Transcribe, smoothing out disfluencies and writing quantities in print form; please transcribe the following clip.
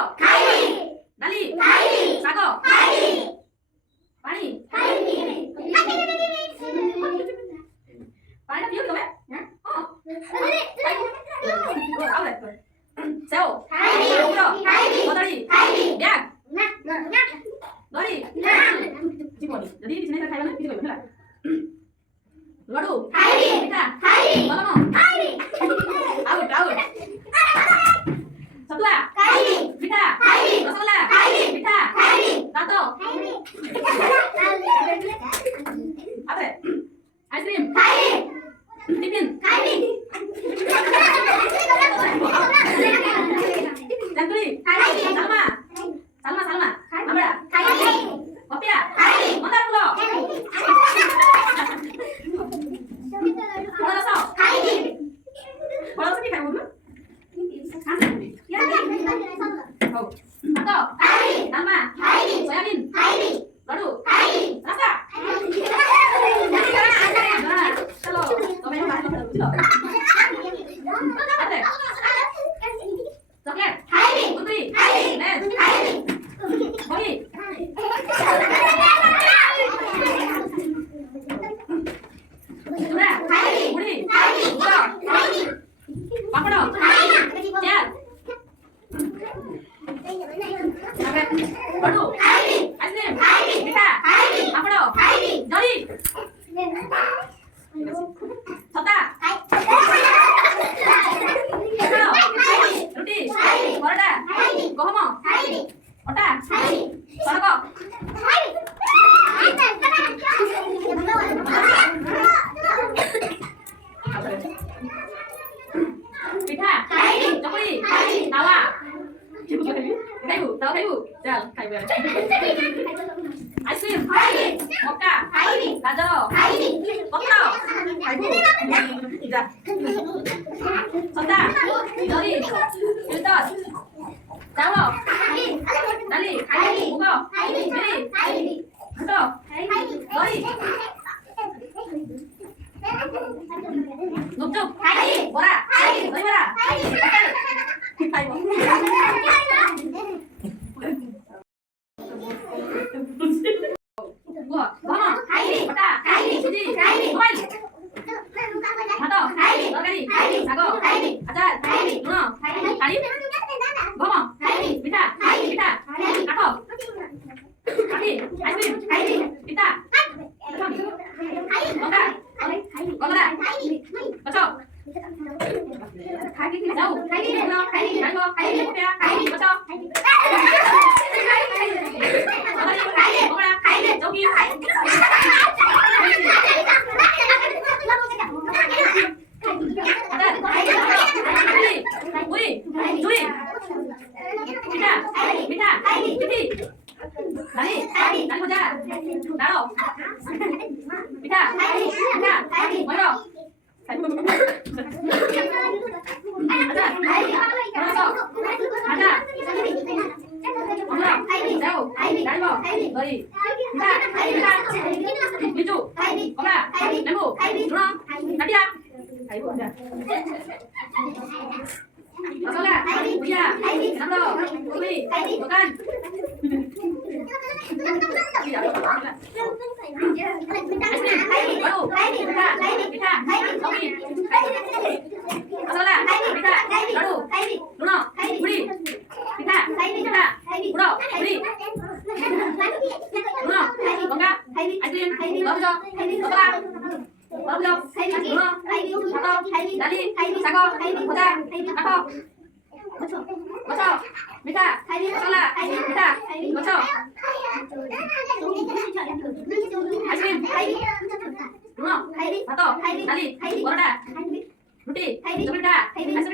버터 날리 사과 많이 많이 비우기 너무 새우 오므러 머다리 약 너리 지구원이 너리 지내서 가면은 비지고 있는 거야 러루 미타 버너머 아웃 서두야 미타 러설라 미타 나또 앞에 아이스크림 티핀 짠돌이 살마 아무야 어삐야 먼다 불러 벌어서 벌어서 피 갈고는 또 남마 소야빈 러루 라싸 샬로 너무 많이 먹었어 어때 초콜릿 우드리 렌 머리 누나 우리 우정 마카롱 짠 러루 아이스크림 미타 마카롱 너리 졌다 루티 버러다 고호모 어따 버러거 미타 초콜릿 나와 갈고 나와 갈고 자 갈고야 아이스크림 먹자 나저러 먹다 갈고 이자 졌다 너리 일단 나와 날리 먹어 미리 가서 너리 높쭉 뭐라 너희 뭐라 아이고 우와 마마 왔다 수지 모바일 받아 너가리 작어 아잔 문어 다리 마마 미타 아커 카피 아이스크림 미타 먹어라 맞춰 자우 문어 달고 커피야 맞춰 먹어라 저기 우리 조리 미타 피피 나리 보자 나로 미타 먼저 가자 가자 오늘아 새우 날먹 너리 미타 민주 엄마 레모 누나 나비야 아이고 자 어서라 우리야 남도 우리 노간 어서라 미타 너루 누나 우리 미타 물어 우리 누나 뭔가 아이스크림 넣어줘 먹어라 넣어줘 누나 잡아 날리 작어 보자 아커 맞춰 미타 어서라 미타 맞춰 아이스크림 누나 받아 날리 먹어라 루티 초콜릿 아이스크림